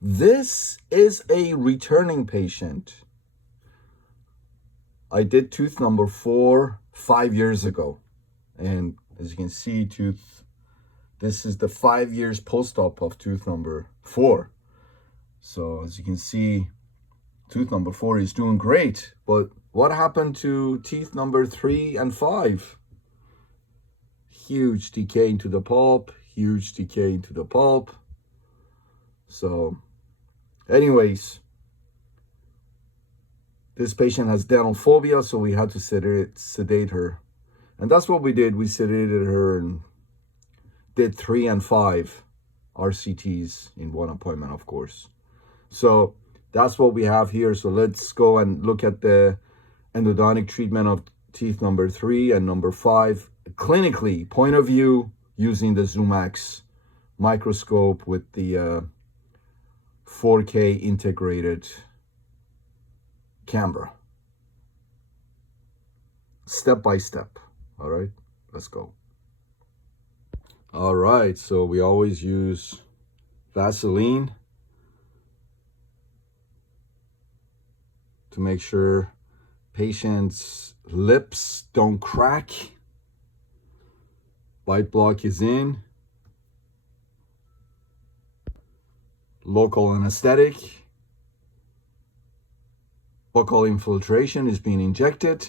This is a returning patient. I did tooth number 4 5 years ago. And as you can see, this is the 5 years post-op of tooth number 4. So as you can see, tooth number 4 is doing great. But what happened to teeth number 3 and 5? Huge decay into the pulp, huge decay into the pulp. So anyways, this patient has dental phobia, so we had to sedate her. And that's what we did. We sedated her and did 3 and 5 RCTs in one appointment, of course. So that's what we have here. So let's go and look at the endodontic treatment of teeth number 3 and number 5. Clinically, point of view, using the Zoomax microscope with the 4K integrated camera. Step by step. All right, let's go. All right, so we always use Vaseline to make sure patients' lips don't crack. Bite block is in. Local anesthetic. Buccal infiltration is being injected.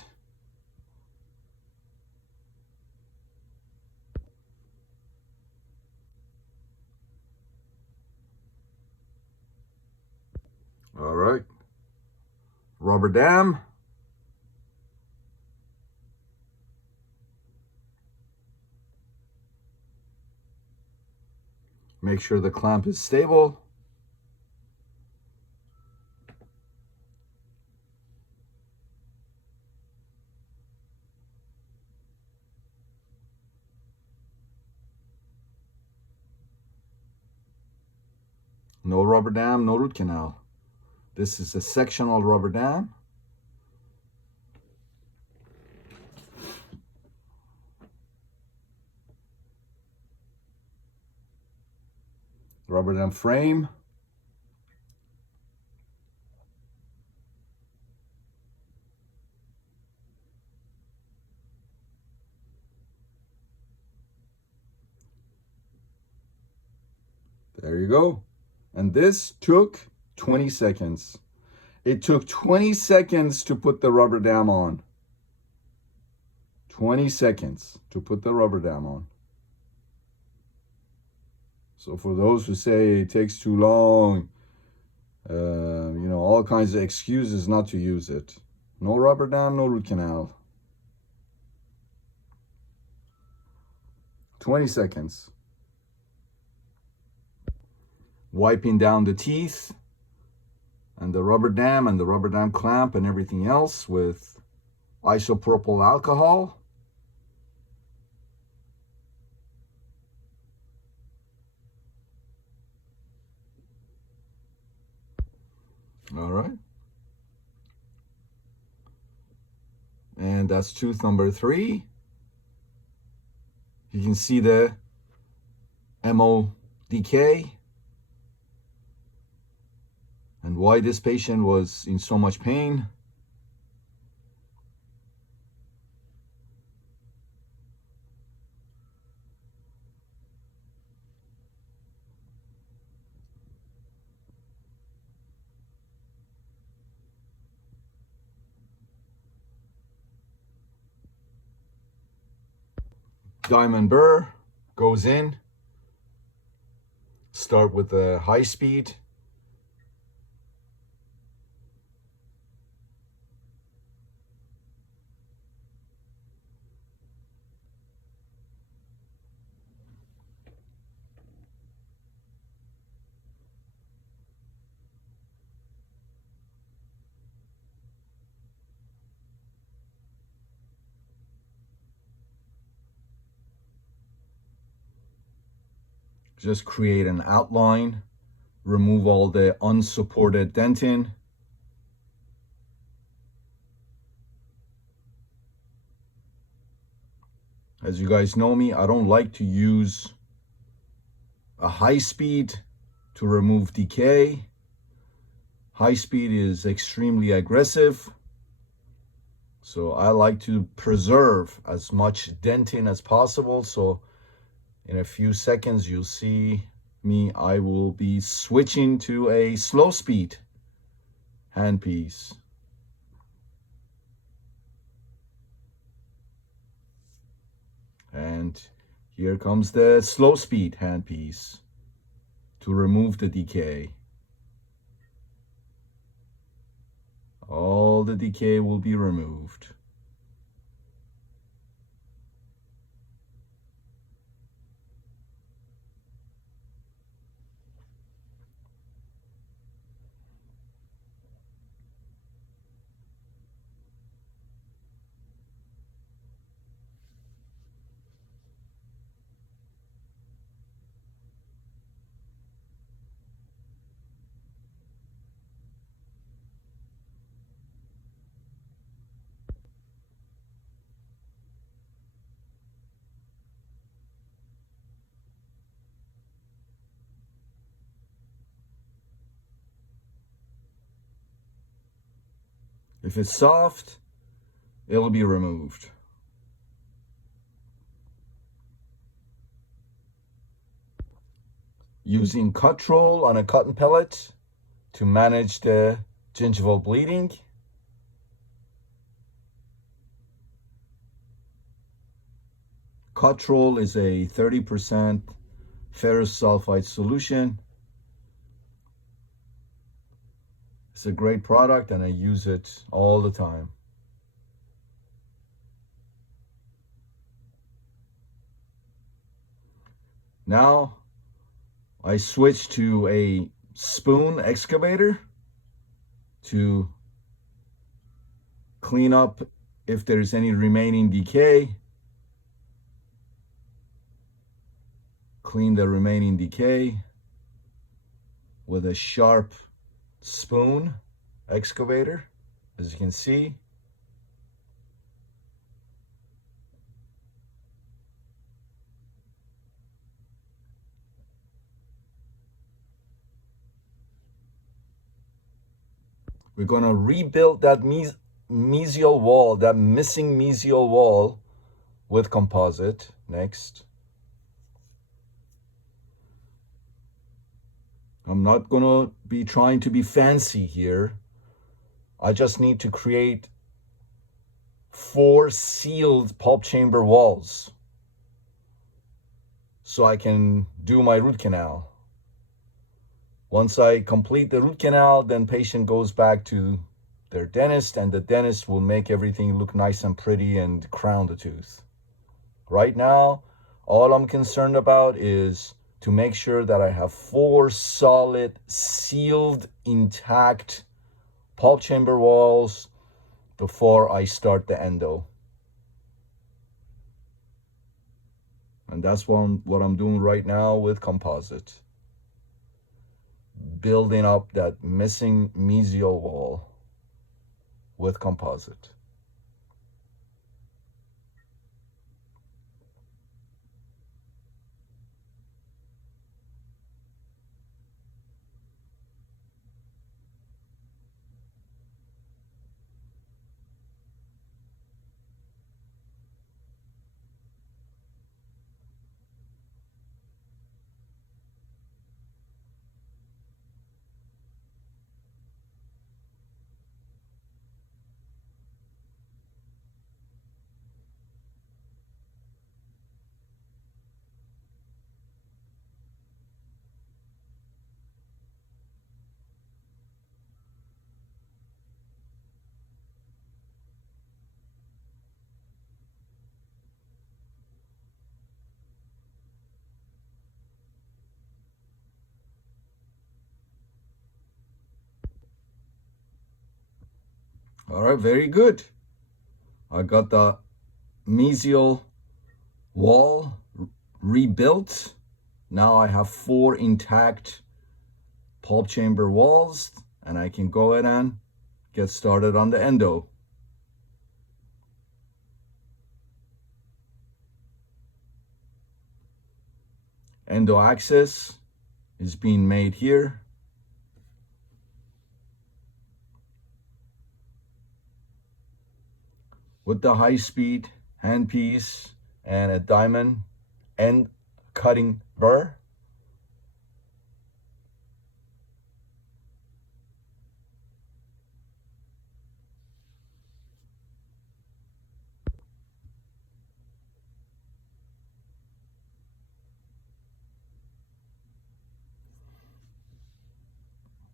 All right. Rubber dam. Make sure the clamp is stable. No rubber dam, no root canal. This is a sectional rubber dam. Rubber dam frame. There you go. And this took 20 seconds. It took 20 seconds to put the rubber dam on. 20 seconds to put the rubber dam on. So for those who say it takes too long, all kinds of excuses not to use it. No rubber dam, no root canal. 20 seconds. Wiping down the teeth and the rubber dam and the rubber dam clamp and everything else with isopropyl alcohol. All right. And that's tooth number 3. You can see the MO decay and why this patient was in so much pain. Diamond burr goes in. Start with the high speed. Just create an outline, remove all the unsupported dentin. As you guys know me, I don't like to use a high speed to remove decay. High speed is extremely aggressive, so I like to preserve as much dentin as possible. So in a few seconds you'll see me, I will be switching to a slow speed handpiece. And here comes the slow speed handpiece to remove the decay. All the decay will be removed. If it's soft, it'll be removed. Using cut roll on a cotton pellet to manage the gingival bleeding. Cut roll is a 30% ferrous sulfide solution. It's a great product and I use it all the time. Now I switch to a spoon excavator to clean up if there's any remaining decay. Clean the remaining decay with a sharp spoon excavator, as you can see. We're going to rebuild that mesial wall, that missing mesial wall, with composite next. I'm not going to be trying to be fancy here. I just need to create 4 sealed pulp chamber walls so I can do my root canal. Once I complete the root canal, then patient goes back to their dentist and the dentist will make everything look nice and pretty and crown the tooth. Right now, all I'm concerned about is to make sure that I have 4 solid, sealed, intact pulp chamber walls before I start the endo. And that's what I'm doing right now with composite. Building up that missing mesial wall with composite. All right, very good. I got the mesial wall rebuilt. Now I have 4 intact pulp chamber walls and I can go ahead and get started on the endo. Endo access is being made here. With the high-speed handpiece and a diamond end cutting burr.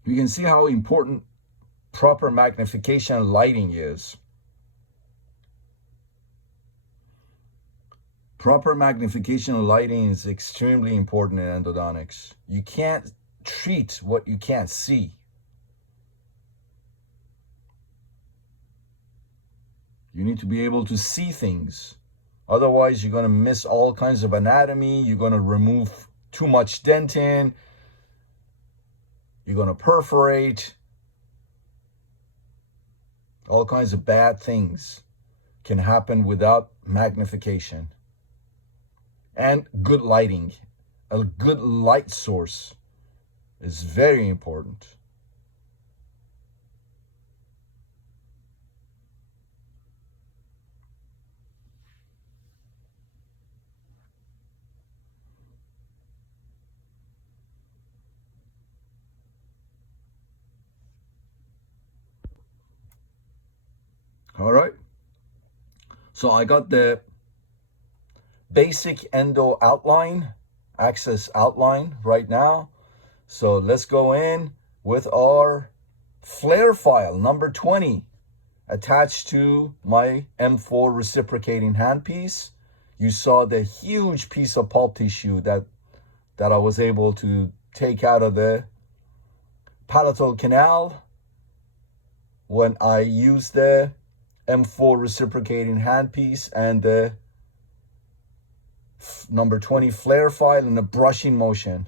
You can see how important proper magnification lighting is. Proper magnification lighting is extremely important in endodontics. You can't treat what you can't see. You need to be able to see things. Otherwise, you're going to miss all kinds of anatomy. You're going to remove too much dentin. You're going to perforate. All kinds of bad things can happen without magnification. And good lighting. A good light source is very important. All right. So I got the basic endo outline, access outline right now. So let's go in with our flare file number 20 attached to my M4 reciprocating handpiece. You saw the huge piece of pulp tissue that I was able to take out of the palatal canal when I used the M4 reciprocating handpiece and the number 20 flare file in a brushing motion.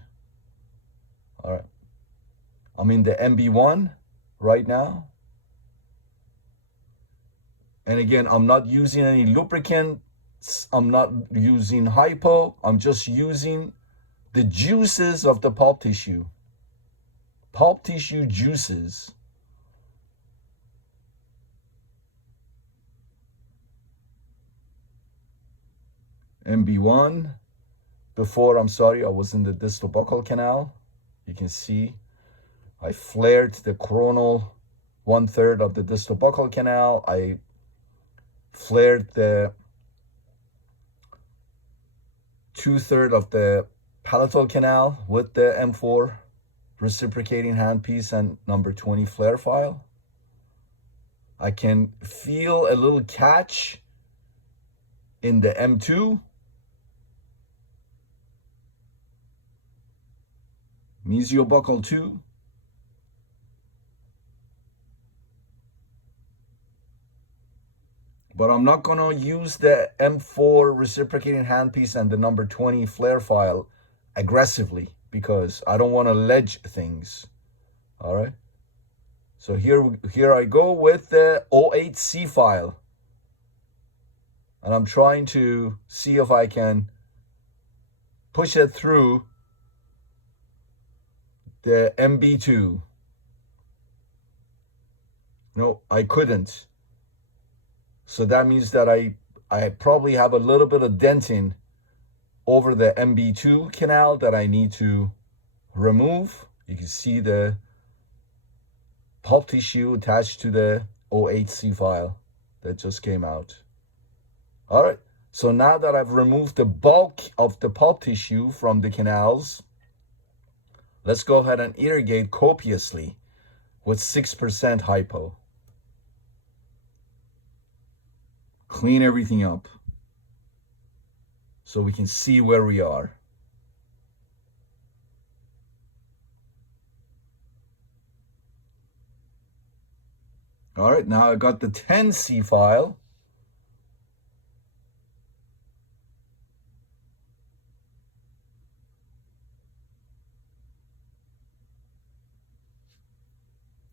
All right. I'm in the MB1 right now. And again, I'm not using any lubricant. I'm not using hypo. I'm just using the juices of the pulp tissue. Pulp tissue juices. MB1. Before, I'm sorry, I was in the distal buccal canal. You can see I flared the coronal 1/3 of the distal buccal canal. I flared the 2/3 of the palatal canal with the M4 reciprocating handpiece and number 20 flare file. I can feel a little catch in the M2. Mesiobuccal 2. But I'm not going to use the M4 reciprocating handpiece and the number 20 flare file aggressively because I don't want to ledge things. All right. So here I go with the 08C file. And I'm trying to see if I can push it through the MB2. No, I couldn't. So that means that I probably have a little bit of dentin over the MB2 canal that I need to remove. You can see the pulp tissue attached to the 08C file that just came out. All right, so now that I've removed the bulk of the pulp tissue from the canals, let's go ahead and irrigate copiously with 6% hypo. Clean everything up so we can see where we are. All right, now I got the 10C file.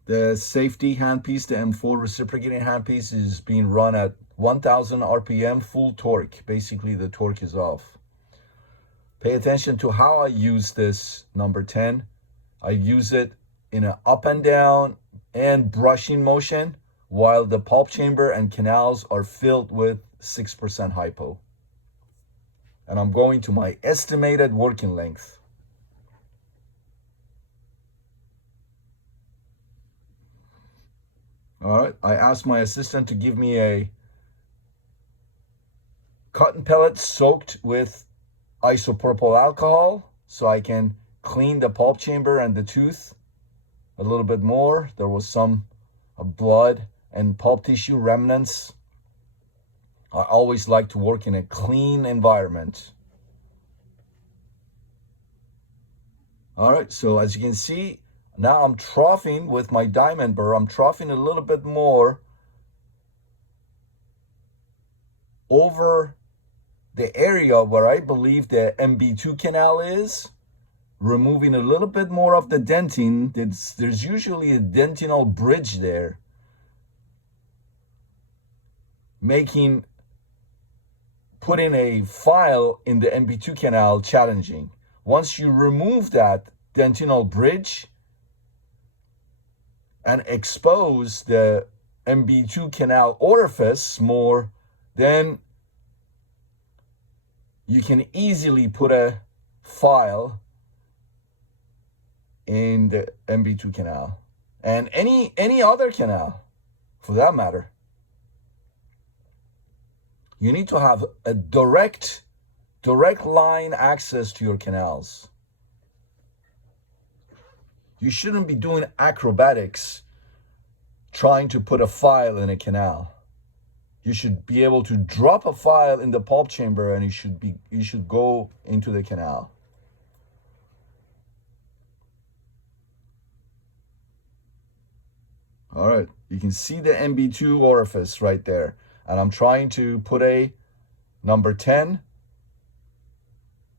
The safety handpiece, the M4 reciprocating handpiece, is being run at 1000 RPM full torque. Basically, the torque is off. Pay attention to how I use this number 10. I use it in an up and down and brushing motion, while the pulp chamber and canals are filled with 6% hypo. And I'm going to my estimated working length. All right, I asked my assistant to give me a cotton pellet soaked with isopropyl alcohol so I can clean the pulp chamber and the tooth a little bit more. There was some blood and pulp tissue remnants. I always like to work in a clean environment. All right, so as you can see, now I'm troughing with my diamond burr. I'm troughing a little bit more over the area where I believe the MB2 canal is, removing a little bit more of the dentin. There's usually a dentinal bridge there, putting a file in the MB2 canal challenging. Once you remove that dentinal bridge and expose the MB2 canal orifice more, then you can easily put a file in the MB2 canal and any other canal for that matter. You need to have a direct line access to your canals. You shouldn't be doing acrobatics trying to put a file in a canal. You should be able to drop a file in the pulp chamber and you should go into the canal. All right, you can see the MB2 orifice right there. And I'm trying to put a number 10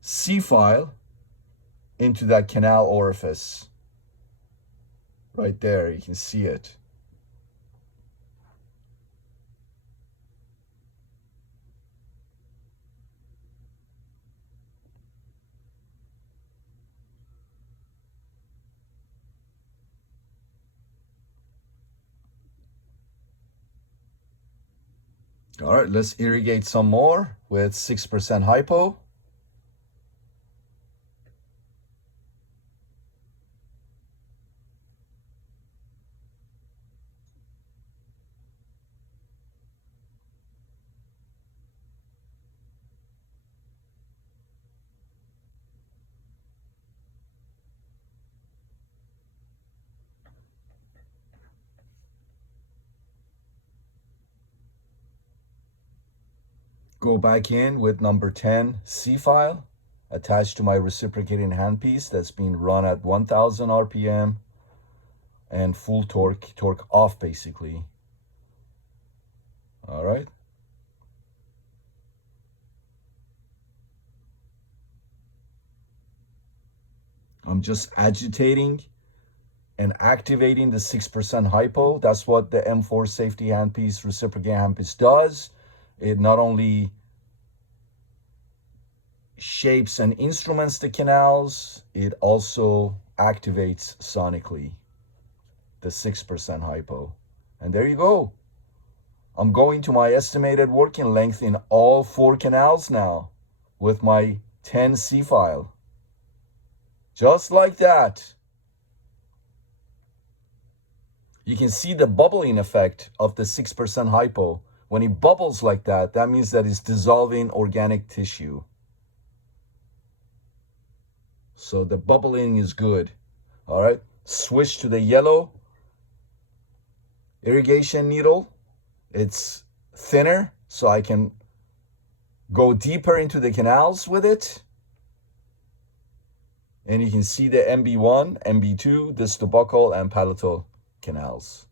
C file into that canal orifice. Right there, you can see it. All right, let's irrigate some more with 6% hypo. Go back in with number 10 C file attached to my reciprocating handpiece that's being run at 1000 RPM and full torque off basically. All right. I'm just agitating and activating the 6% hypo. That's what the M4 safety handpiece, reciprocating handpiece does. It not only shapes and instruments the canals, it also activates sonically the 6% hypo. And there you go. I'm going to my estimated working length in all 4 canals now with my 10 C file. Just like that. You can see the bubbling effect of the 6% hypo. When it bubbles like that, that means that it's dissolving organic tissue. So the bubbling is good. All right, switch to the yellow irrigation needle. It's thinner, so I can go deeper into the canals with it. And you can see the MB1, MB2, distal buccal and palatal canals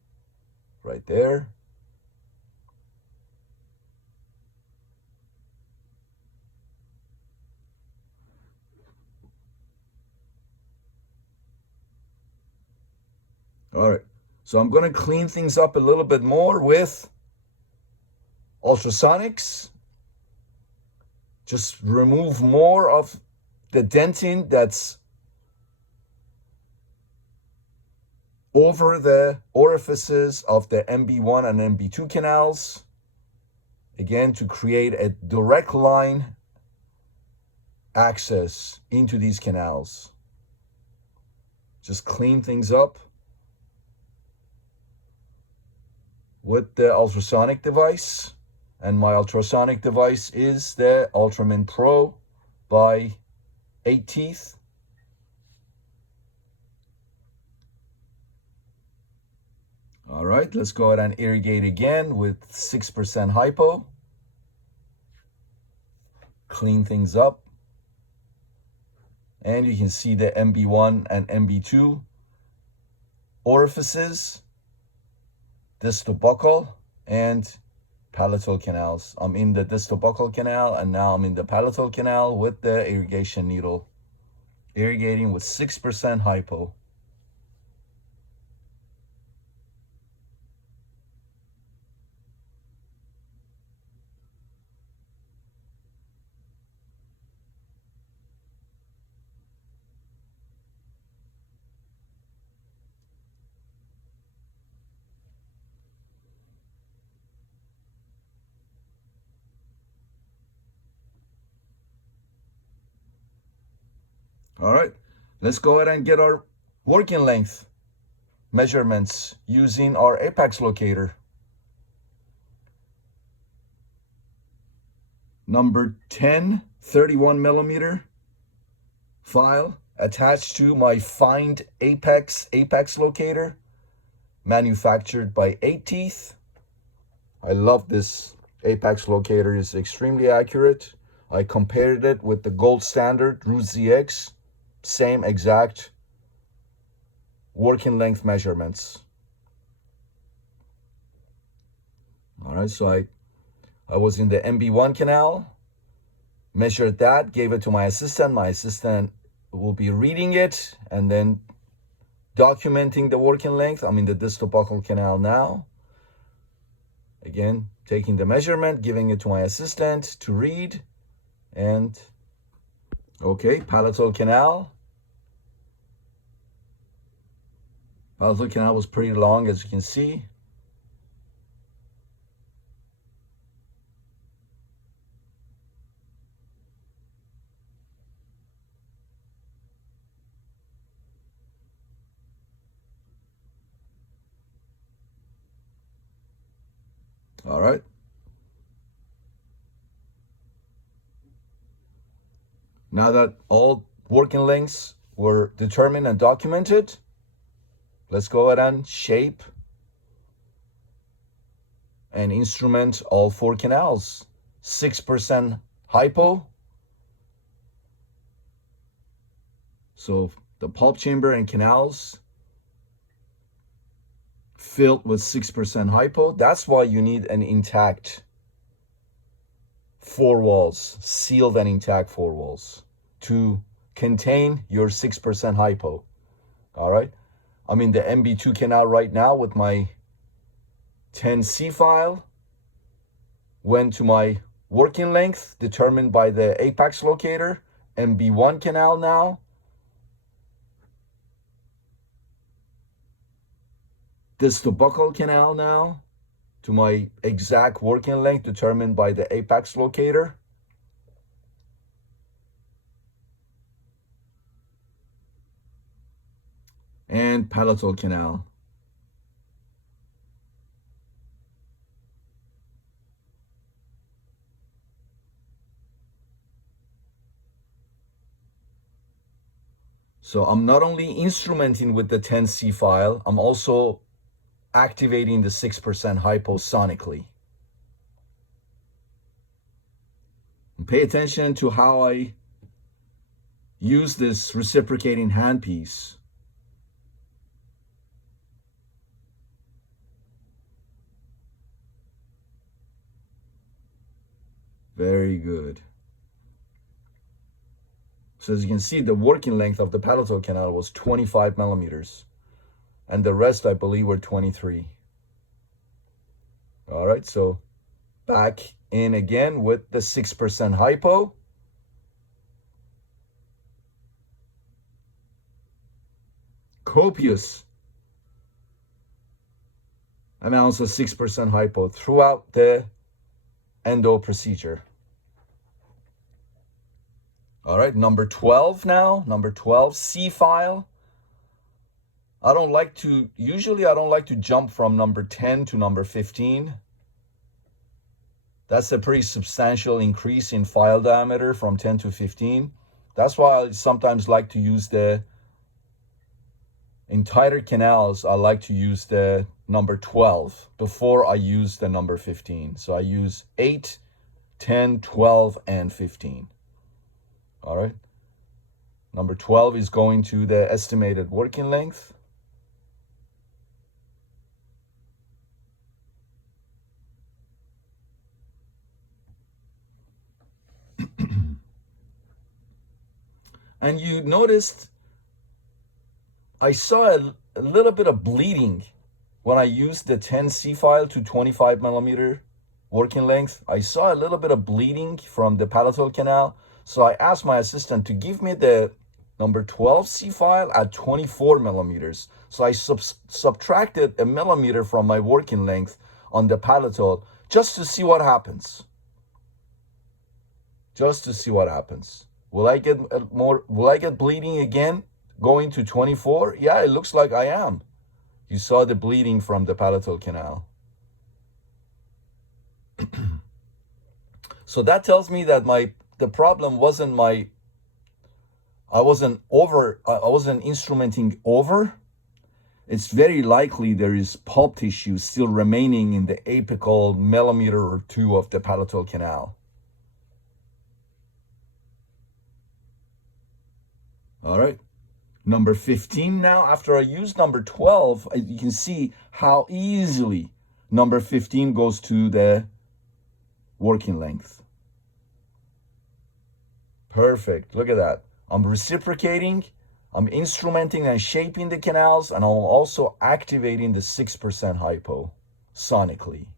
right there. All right, so I'm going to clean things up a little bit more with ultrasonics. Just remove more of the dentin that's over the orifices of the MB1 and MB2 canals, again, to create a direct line access into these canals. Just clean things up with the ultrasonic device. And my ultrasonic device is the Ultraman Pro by 8 Teeth. All right, let's go ahead and irrigate again with 6% hypo. Clean things up. And you can see the MB1 and MB2 orifices, distal buccal and palatal canals. I'm in the distal buccal canal, and now I'm in the palatal canal with the irrigation needle, irrigating with 6% hypo. All right, let's go ahead and get our working length measurements using our apex locator. Number 10, 31 millimeter file attached to my Find Apex locator, manufactured by 8 Teeth. I love this apex locator, it's extremely accurate. I compared it with the gold standard Root ZX, same exact working length measurements. All right, so I was in the MB1 canal, measured that, gave it to my assistant. My assistant will be reading it and then documenting the working length. I'm in the distal buccal canal now. Again, taking the measurement, giving it to my assistant to read. And okay, palatal canal. Palatal canal was pretty long, as you can see. All right. Now that all working lengths were determined and documented, let's go ahead and shape and instrument all 4 canals. 6% hypo. So the pulp chamber and canals filled with 6% hypo. That's why you need an intact 4 walls, sealed and intact 4 walls to contain your 6% hypo. All right. I'm in the MB2 canal right now with my 10C file. Went to my working length determined by the apex locator, MB1 canal now. Distal buccal canal now to my exact working length determined by the apex locator. And palatal canal. So I'm not only instrumenting with the 10C file, I'm also activating the 6% hypo sonically. And pay attention to how I use this reciprocating handpiece. Very good. So as you can see, the working length of the palatal canal was 25 millimeters. And the rest, I believe, were 23. All right, so back in again with the 6% hypo. copious amounts of 6% hypo throughout the endo procedure. All right, number 12 now. Number 12, C file. Usually I don't like to jump from number 10 to number 15. That's a pretty substantial increase in file diameter from 10 to 15. That's why I sometimes like to use the entire canals. I like to use the number 12 before I use the number 15. So I use 8, 10, 12, and 15. All right. Number 12 is going to the estimated working length. And you noticed I saw a little bit of bleeding when I used the 10C file to 25 millimeter working length. I saw a little bit of bleeding from the palatal canal. So I asked my assistant to give me the number 12C file at 24 millimeters. So I subtracted a millimeter from my working length on the palatal just to see what happens. Just to see what happens. Will I get bleeding again going to 24? Yeah, it looks like I am. You saw the bleeding from the palatal canal. So that tells me that the problem wasn't I wasn't instrumenting over. It's very likely there is pulp tissue still remaining in the apical millimeter or two of the palatal canal. All right, number 15 now. After I use number 12, you can see how easily number 15 goes to the working length. Perfect, look at that. I'm reciprocating, I'm instrumenting and shaping the canals, and I'm also activating the 6% hypo sonically.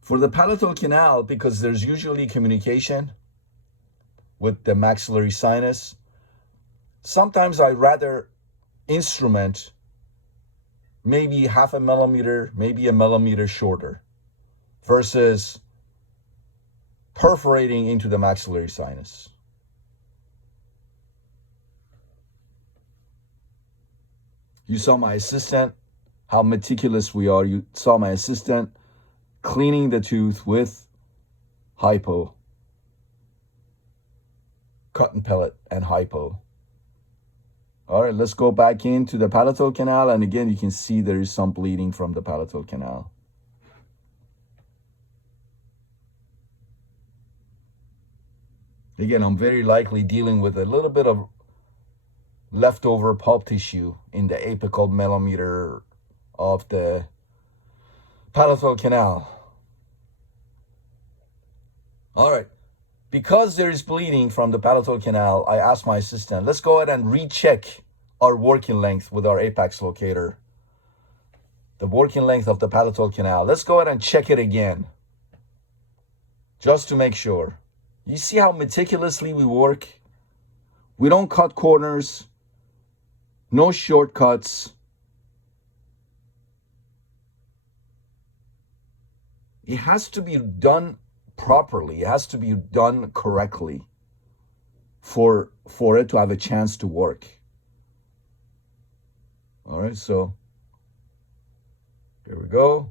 For the palatal canal, because there's usually communication with the maxillary sinus, sometimes I'd rather instrument maybe half a millimeter, maybe a millimeter shorter, versus perforating into the maxillary sinus. You saw my assistant, how meticulous we are. You saw my assistant cleaning the tooth with hypo, cotton pellet and hypo. All right, let's go back into the palatal canal. And again, you can see there is some bleeding from the palatal canal. Again, I'm very likely dealing with a little bit of leftover pulp tissue in the apical millimeter of the palatal canal. All right, because there is bleeding from the palatal canal, I asked my assistant, let's go ahead and recheck our working length with our apex locator. The working length of the palatal canal. Let's go ahead and check it again, just to make sure. You see how meticulously we work? We don't cut corners, no shortcuts. It has to be done properly. It has to be done correctly for it to have a chance to work. All right, so here we go.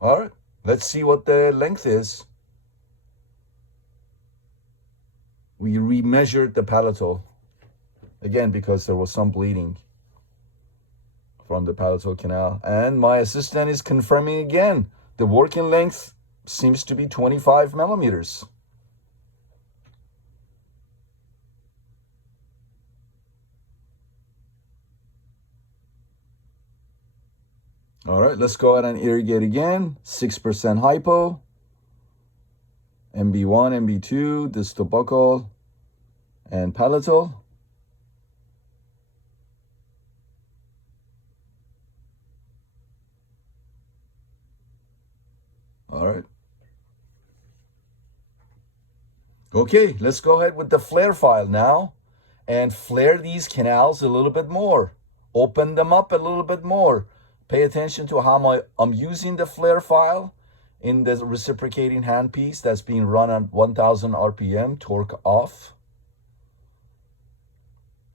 All right, let's see what the length is. We remeasured the palatal again because there was some bleeding from the palatal canal, and my assistant is confirming again. The working length seems to be 25 millimeters. All right, let's go ahead and irrigate again. 6% hypo. MB1, MB2, distal buccal, and palatal. All right. Okay, let's go ahead with the flare file now and flare these canals a little bit more. Open them up a little bit more. Pay attention to how I'm using the flare file in the reciprocating handpiece that's being run at 1000 RPM, torque off.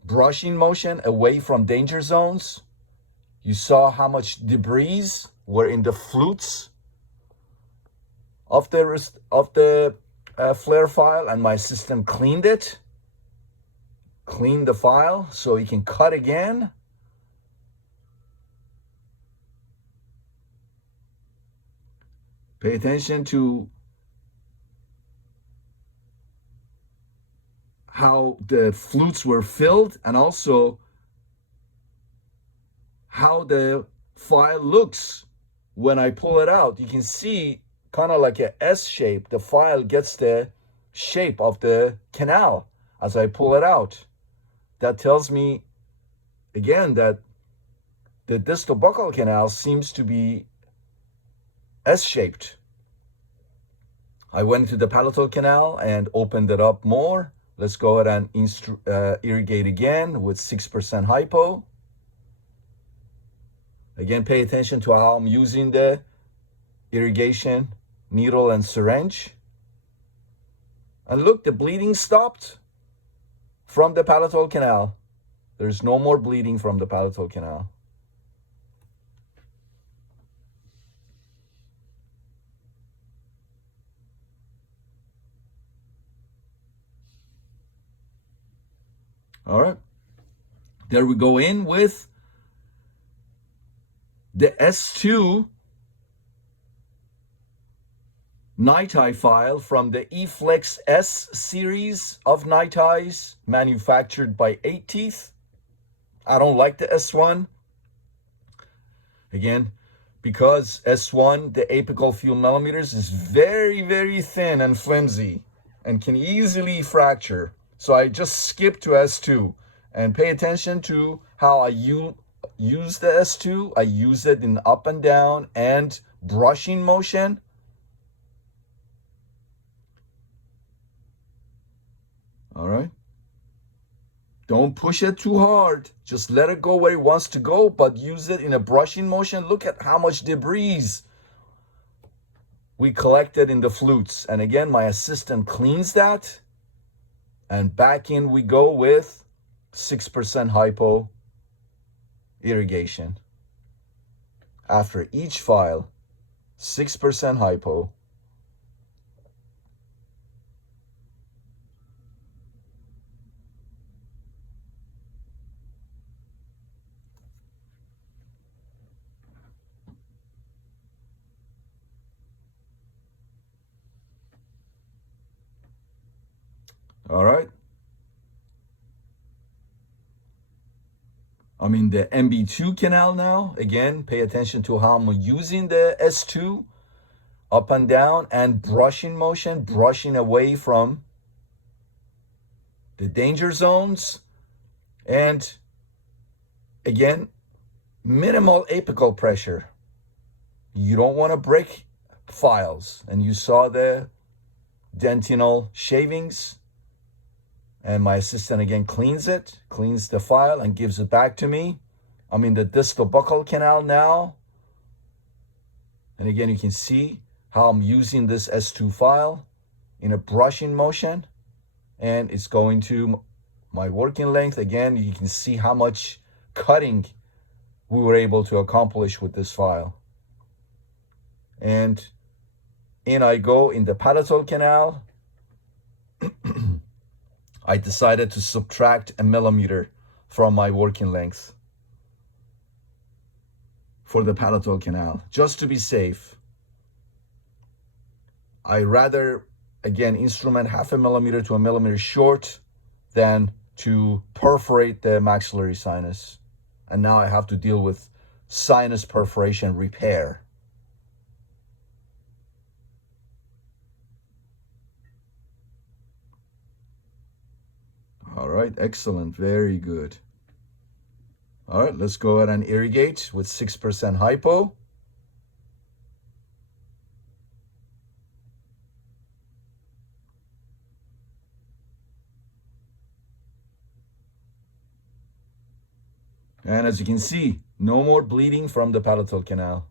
Brushing motion away from danger zones. You saw how much debris were in the flutes of the flare file, and my assistant cleaned it. Cleaned the file so he can cut again. Pay attention to how the flutes were filled and also how the file looks when I pull it out. You can see kind of like a S shape. The file gets the shape of the canal as I pull it out. That tells me again that the distal buccal canal seems to be S-shaped. I went to the palatal canal and opened it up more. Let's go ahead and irrigate again with 6% hypo. Again, pay attention to how I'm using the irrigation needle and syringe. And look, the bleeding stopped from the palatal canal. There's no more bleeding from the palatal canal. All right. There we go in with the S2 NiTi file from the eFlex S series of NiTis manufactured by 8 Teeth. I don't like the S1. Again, because S1, the apical fuel millimeters is very, very thin and flimsy and can easily fracture. So I just skip to S2 and pay attention to how I use the S2. I use it in up and down and brushing motion. All right. Don't push it too hard. Just let it go where it wants to go, but use it in a brushing motion. Look at how much debris we collected in the flutes. And again, my assistant cleans that. And back in we go with 6% hypo irrigation. After each file, 6% hypo. All right. I'm in the MB2 canal now. Again, pay attention to how I'm using the S2 up and down and brushing motion, brushing away from the danger zones. And again, minimal apical pressure. You don't want to break files. And you saw the dentinal shavings. And my assistant again cleans the file and gives it back to me. I'm in the distal buccal canal now. And again, you can see how I'm using this S2 file in a brushing motion. And it's going to my working length. Again, you can see how much cutting we were able to accomplish with this file. And in I go in the palatal canal. I decided to subtract a millimeter from my working length for the palatal canal, just to be safe. I rather, again, instrument 0.5 millimeter to 1 millimeter short than to perforate the maxillary sinus. And now I have to deal with sinus perforation repair. All right, excellent, very good. All right, let's go ahead and irrigate with 6% hypo. And as you can see, no more bleeding from the palatal canal.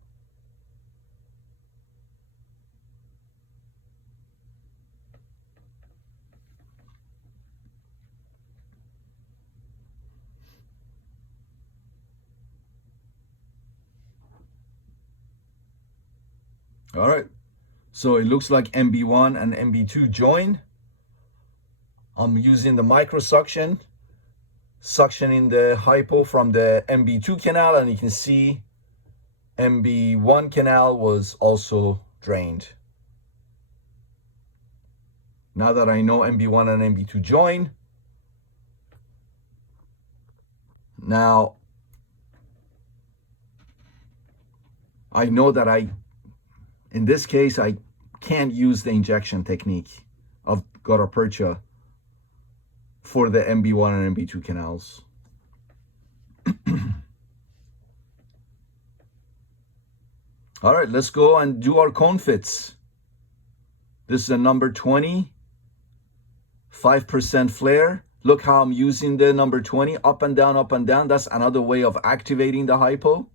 All right, so it looks like MB1 and MB2 join. I'm using the microsuction, suctioning the hypo from the MB2 canal, and you can see MB1 canal was also drained. Now that I know MB1 and MB2 join, now I know that in this case, I can't use the injection technique of gutta-percha for the MB1 and MB2 canals. All right, let's go and do our cone fits. This is a number 20, 5% flare. Look how I'm using the number 20, up and down, up and down. That's another way of activating the hypo.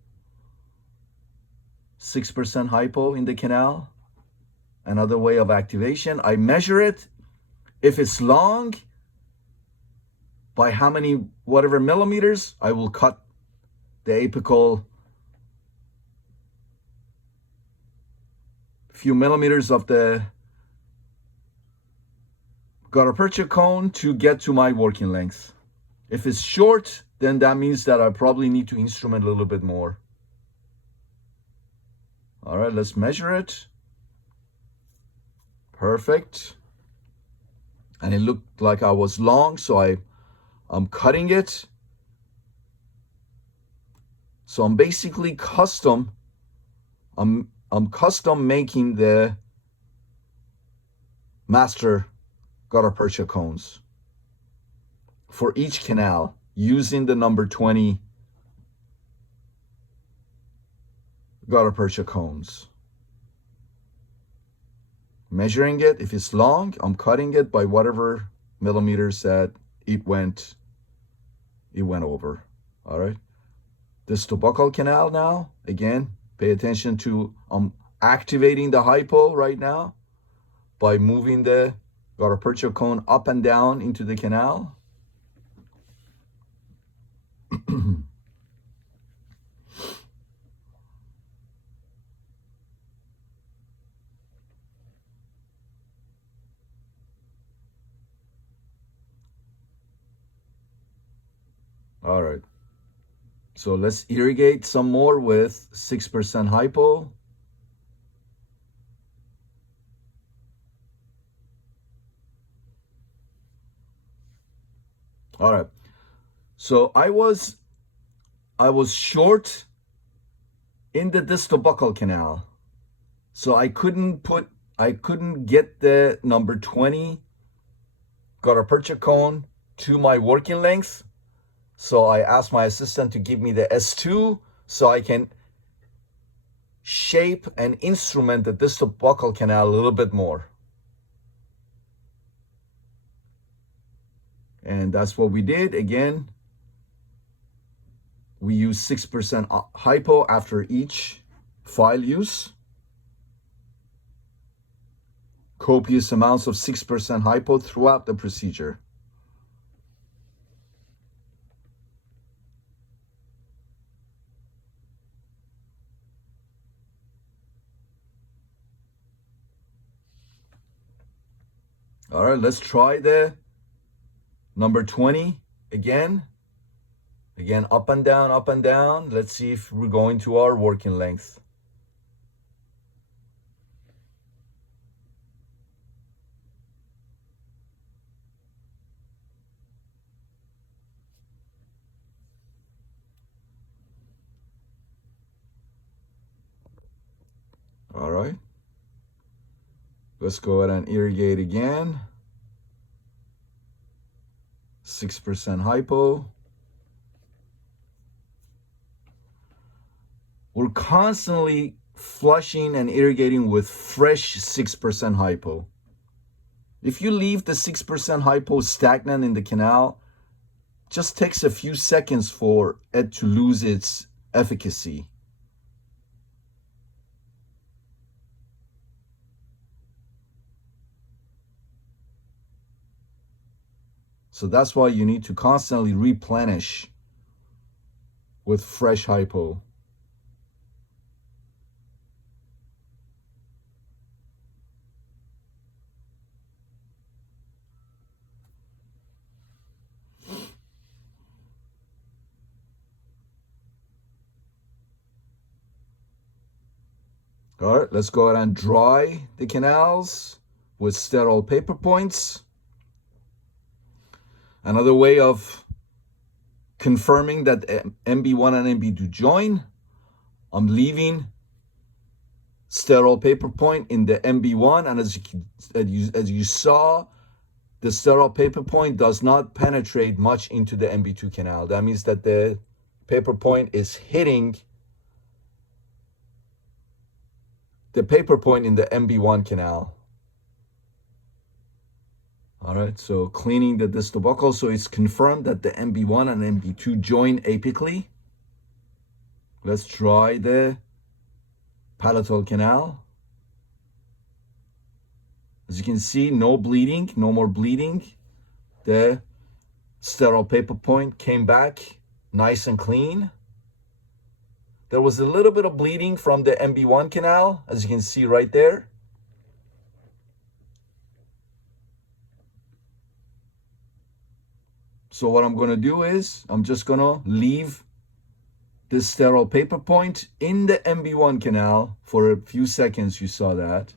6% hypo in the canal. Another way of activation. I measure it. If it's long, by how many, whatever millimeters, I will cut the apical few millimeters of the gutta-percha cone to get to my working length. If it's short, then that means that I probably need to instrument a little bit more. All right, let's measure it. Perfect. And it looked like I was long, so I'm cutting it. So I'm basically custom, I'm custom making the master gutta-percha cones for each canal using the number 20 gutta-percha cones. Measuring it, if it's long, I'm cutting it by whatever millimeters that it went over. All right, this buccal canal now, again, pay attention to, I'm activating the hypo right now by moving the gutta-percha cone up and down into the canal. All right, so let's irrigate some more with 6% hypo. All right, so I was short in the distal buccal canal, so I couldn't get the number 20 gutta-percha cone to my working length. So I asked my assistant to give me the S2 so I can shape and instrument the distal buccal canal a little bit more. And that's what we did. Again, we use 6% hypo after each file use. Copious amounts of 6% hypo throughout the procedure. All right, let's try the number 20 again. Again, up and down, up and down. Let's see if we're going to our working length. All right. Let's go ahead and irrigate again. 6% hypo. We're constantly flushing and irrigating with fresh 6% hypo. If you leave the 6% hypo stagnant in the canal, just takes a few seconds for it to lose its efficacy. So that's why you need to constantly replenish with fresh hypo. All right, let's go ahead and dry the canals with sterile paper points. Another way of confirming that MB1 and MB2 join, I'm leaving sterile paper point in the MB1, and as you saw, the sterile paper point does not penetrate much into the MB2 canal. That means that the paper point is hitting the paper point in the MB1 canal. All right, so cleaning the distal buccal, so it's confirmed that the MB1 and MB2 join apically. Let's try the palatal canal. As you can see, no bleeding, no more bleeding. The sterile paper point came back nice and clean. There was a little bit of bleeding from the MB1 canal, as you can see right there. So what I'm going to do is I'm just going to leave this sterile paper point in the MB1 canal for a few seconds. You saw that.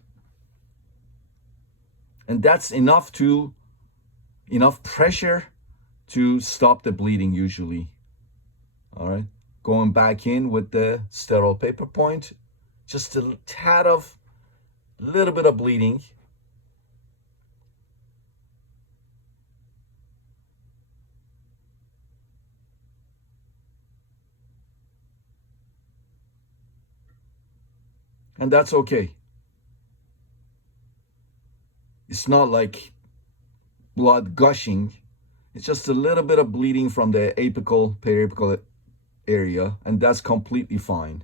And that's enough pressure to stop the bleeding usually. All right. Going back in with the sterile paper point, just a tad of, little bit of bleeding. And that's okay. It's not like blood gushing. It's just a little bit of bleeding from the apical, periapical area, and that's completely fine.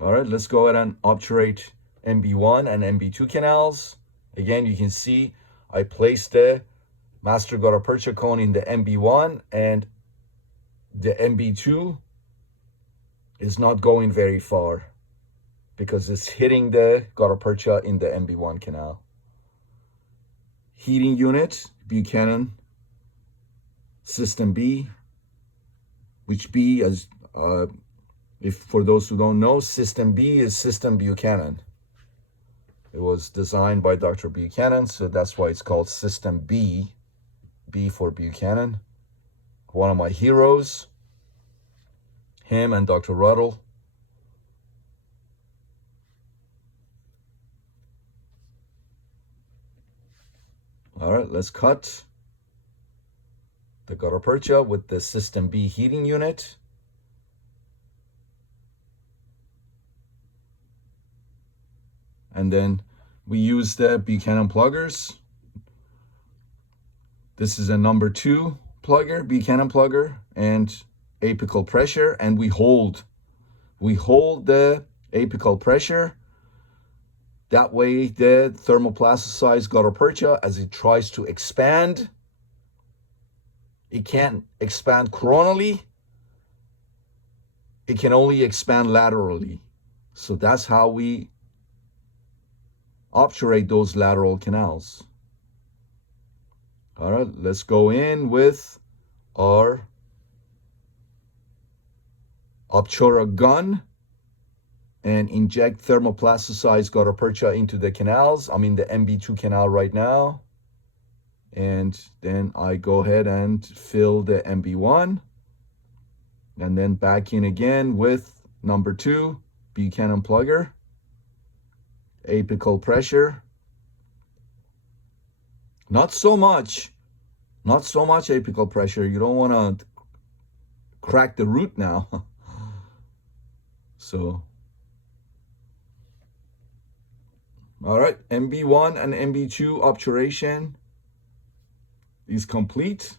All right, let's go ahead and obturate MB1 and MB2 canals. Again, you can see I placed the master gutta percha cone in the MB1, and the MB2 is not going very far because it's hitting the gutta percha in the MB1 canal. Heating unit, Buchanan, system B, which B, as if for those who don't know, system B is system Buchanan. It was designed by Dr. Buchanan, so that's why it's called system B, B for Buchanan. One of my heroes, him and Dr. Ruddle. All right, let's cut the gutta percha with the system B heating unit. And then we use the Buchanan pluggers. This is a number 2 plugger, Buchanan plugger, and apical pressure, and we hold the apical pressure. That way the thermoplasticized gutta percha, as it tries to expand, it can't expand coronally, it can only expand laterally. So that's how we obturate those lateral canals. All right, let's go in with our Obtura gun and inject thermoplasticized gutta percha into the canals. I'm in the MB2 canal right now. And then I go ahead and fill the MB1. And then back in again with number 2, Buchanan plugger. Apical pressure. Not so much apical pressure. You don't want to crack the root now. So, all right, MB1 and MB2 obturation. is complete.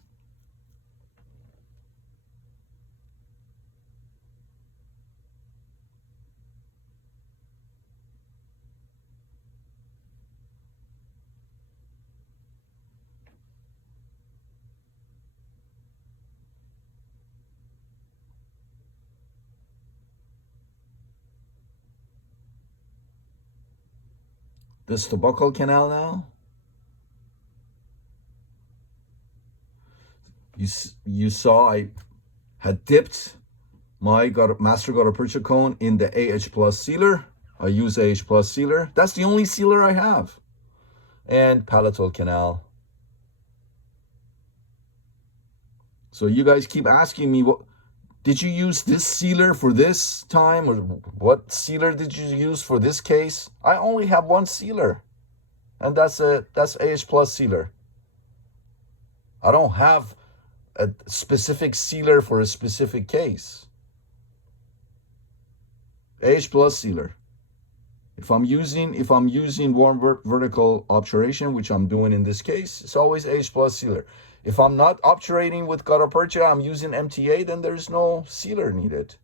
This the buccal canal now. You saw I had dipped my master gutta percha cone in the AH plus sealer. I use AH plus sealer. That's the only sealer I have. And palatal canal. So you guys keep asking me, what did you use this sealer for this time, or what sealer did you use for this case? I only have one sealer, and that's AH plus sealer. I don't have a specific sealer for a specific case. AH plus sealer. If I'm using warm vertical obturation, which I'm doing in this case, it's always AH plus sealer. If I'm not obturating with gutta percha, I'm using MTA, then there's no sealer needed.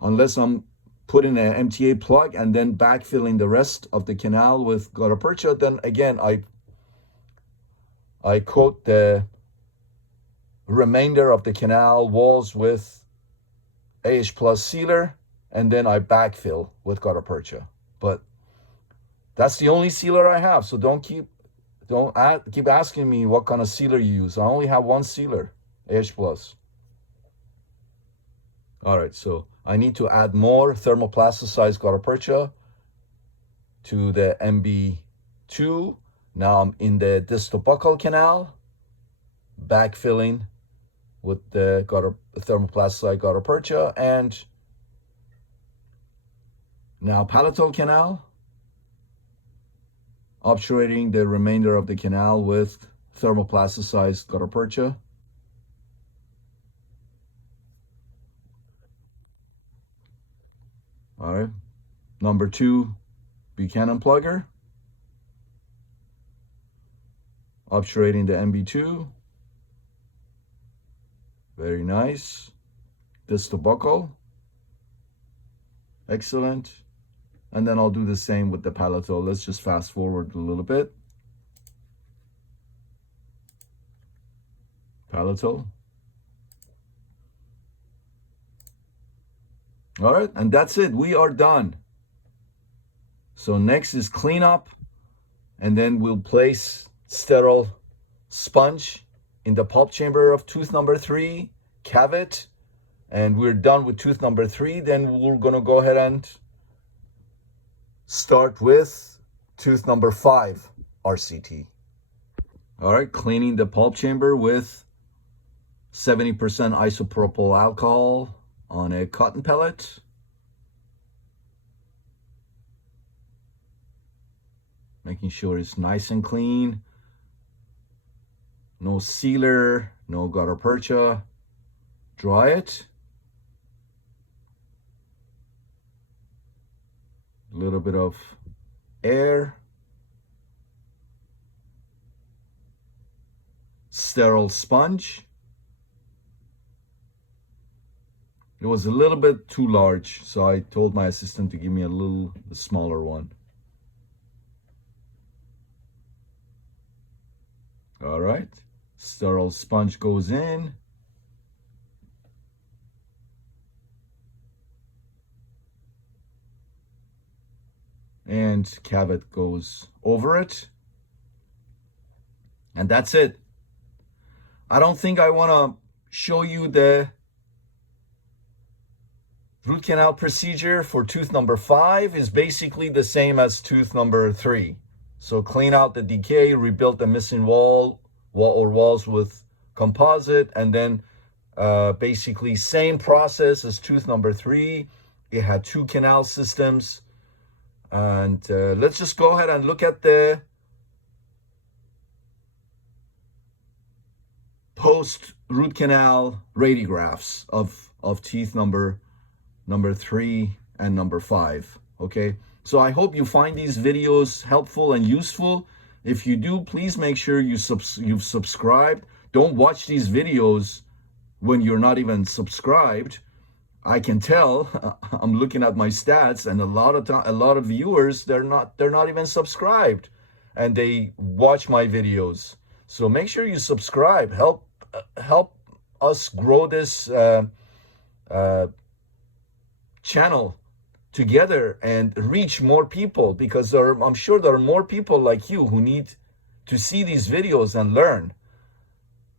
Unless I'm putting an MTA plug and then backfilling the rest of the canal with gutta percha, then again, I coat the remainder of the canal walls with AH plus sealer, and then I backfill with gutta percha. But that's the only sealer I have, so don't keep asking me what kind of sealer you use. I only have one sealer, AH plus. All right, so I need to add more thermoplasticized gutta percha to the MB2. Now I'm in the distal buccal canal, backfilling with the thermoplasticized gutta percha, and now palatal canal, obturating the remainder of the canal with thermoplasticized gutta percha. All right, number 2, Buchanan plugger, obturating the MB2. Very nice. Distal buccal. Excellent. And then I'll do the same with the palatal. Let's just fast forward a little bit. Palatal. All right, and that's it. We are done. So next is cleanup, and then we'll place sterile sponge in the pulp chamber of tooth number 3, cavit, and we're done with tooth number 3. Then we're gonna go ahead and start with tooth number 5, RCT. All right, cleaning the pulp chamber with 70% isopropyl alcohol on a cotton pellet. Making sure it's nice and clean. No sealer, no gutta percha. Dry it. A little bit of air. Sterile sponge. It was a little bit too large, so I told my assistant to give me a smaller one. All right, sterile sponge goes in. And cavit goes over it. And that's it. I don't think I want to show you the root canal procedure for tooth number 5. Is basically the same as tooth number 3. So clean out the decay, rebuild the missing wall or walls with composite, and then basically same process as tooth number 3. It had 2 canal systems. And let's just go ahead and look at the post root canal radiographs of teeth number 3 and number 5. Okay, So I hope you find these videos helpful and useful. If you do, please make sure you've subscribed. Don't watch these videos when you're not even subscribed. I can tell. I'm looking at my stats, and a lot of viewers, they're not even subscribed, and they watch my videos. So make sure you subscribe. Help us grow this channel together and reach more people, because I'm sure there are more people like you who need to see these videos and learn.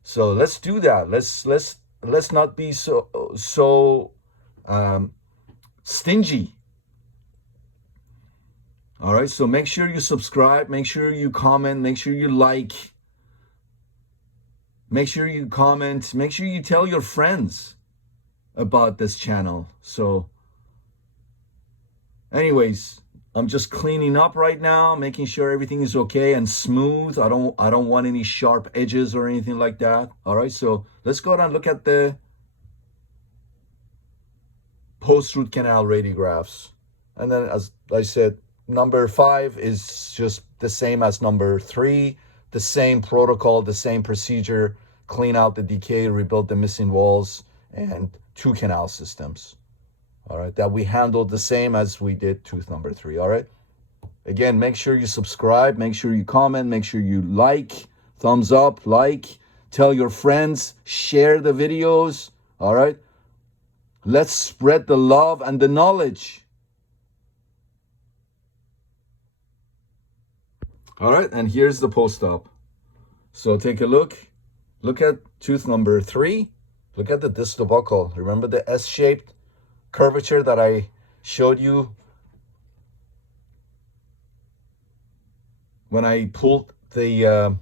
So let's do that. Let's not be so stingy. All right, so make sure you subscribe, make sure you comment, make sure you like, make sure you comment, make sure you tell your friends about this channel. So anyways, I'm just cleaning up right now, making sure everything is okay and smooth. I don't want any sharp edges or anything like that. All right, so let's go ahead and look at the post-root canal radiographs. And then, as I said, number 5 is just the same as number 3, the same protocol, the same procedure: clean out the decay, rebuild the missing walls, and 2 canal systems. All right, that we handled the same as we did tooth number 3. All right, again, make sure you subscribe, make sure you comment, make sure you like, thumbs up, like, tell your friends, share the videos. All right, let's spread the love and the knowledge. All right, and here's the post-op. So take a look. Look at tooth number 3. Look at the distal buccal. Remember the S-shaped curvature that I showed you when I pulled the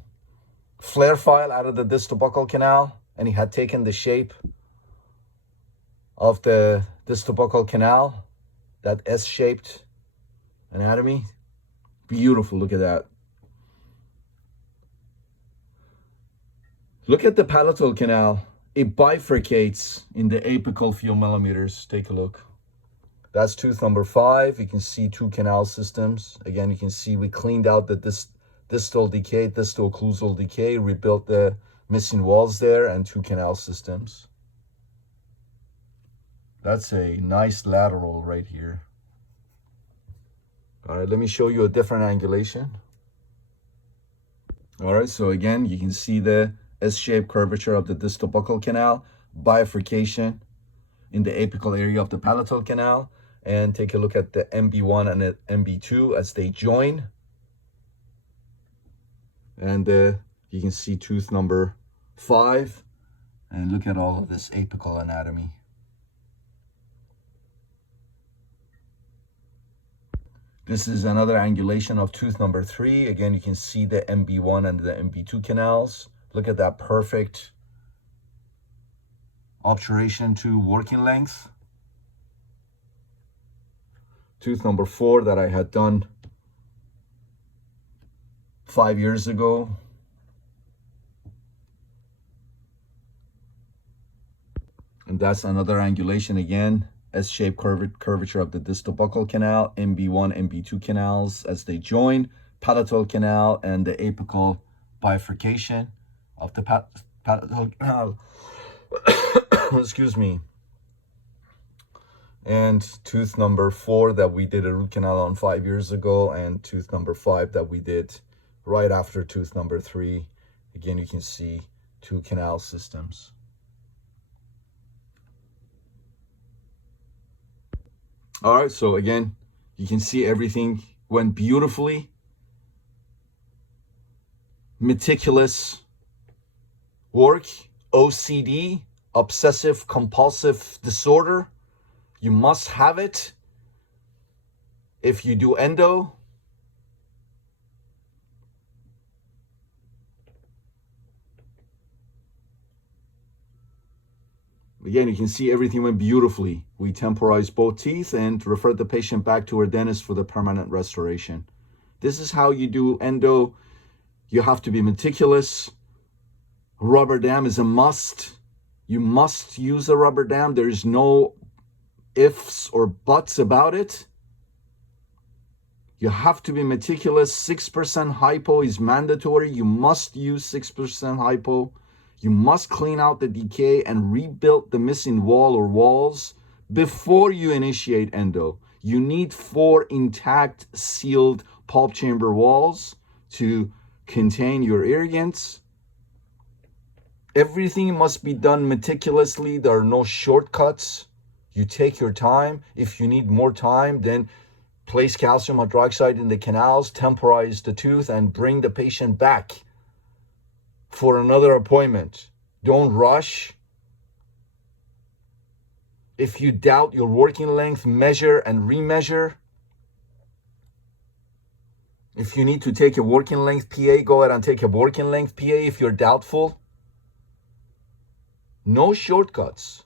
flare file out of the distal buccal canal, and he had taken the shape of the distal buccal canal, that S-shaped anatomy. Beautiful, look at that. Look at the palatal canal. It bifurcates in the apical few millimeters. Take a look. That's tooth number 5. You can see 2 canal systems. Again, you can see we cleaned out the distal decay, distal occlusal decay, rebuilt the missing walls there, and 2 canal systems. That's a nice lateral right here. All right, let me show you a different angulation. All right, so again, you can see the S-shaped curvature of the distal buccal canal, bifurcation in the apical area of the palatal canal, and take a look at the MB1 and the MB2 as they join. And you can see tooth number 5, and look at all of this apical anatomy. This is another angulation of tooth number 3. Again, you can see the MB1 and the MB2 canals. Look at that perfect obturation to working length. Tooth number 4 that I had done 5 years ago. And that's another angulation again. S-shaped curvature of the distal buccal canal, MB1, MB2 canals as they join, palatal canal, and the apical bifurcation of the palatal canal. Excuse me. And tooth number 4 that we did a root canal on 5 years ago, and tooth number 5 that we did right after tooth number 3. Again, you can see 2 canal systems. All right, so again, you can see everything went beautifully. Meticulous work, OCD, obsessive compulsive disorder. You must have it if you do endo. Again, you can see everything went beautifully. We temporized both teeth and referred the patient back to her dentist for the permanent restoration. This is how you do endo. You have to be meticulous. Rubber dam is a must. You must use a rubber dam. There's no ifs or buts about it. You have to be meticulous. 6% hypo is mandatory. You must use 6% hypo. You must clean out the decay and rebuild the missing wall or walls before you initiate endo. You need 4 intact sealed pulp chamber walls to contain your irrigants. Everything must be done meticulously. There are no shortcuts. You take your time. If you need more time, then place calcium hydroxide in the canals, temporize the tooth, and bring the patient back for another appointment. Don't rush. If you doubt your working length, measure and remeasure. If you need to take a working length PA, go ahead and take a working length PA if you're doubtful. No shortcuts.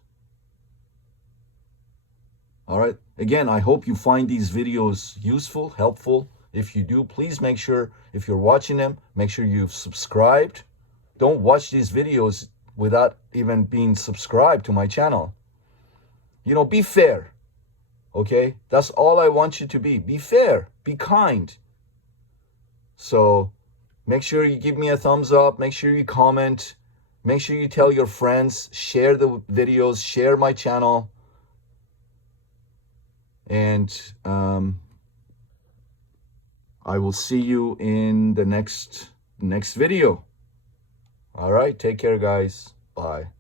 All right. Again, I hope you find these videos useful, helpful. If you do, please make sure, if you're watching them, make sure you've subscribed. Don't watch these videos without even being subscribed to my channel. You know, be fair. Okay? That's all I want you to be. Be fair. Be kind. So make sure you give me a thumbs up. Make sure you comment. Make sure you tell your friends. Share the videos. Share my channel. And I will see you in the next video. All right. Take care, guys. Bye.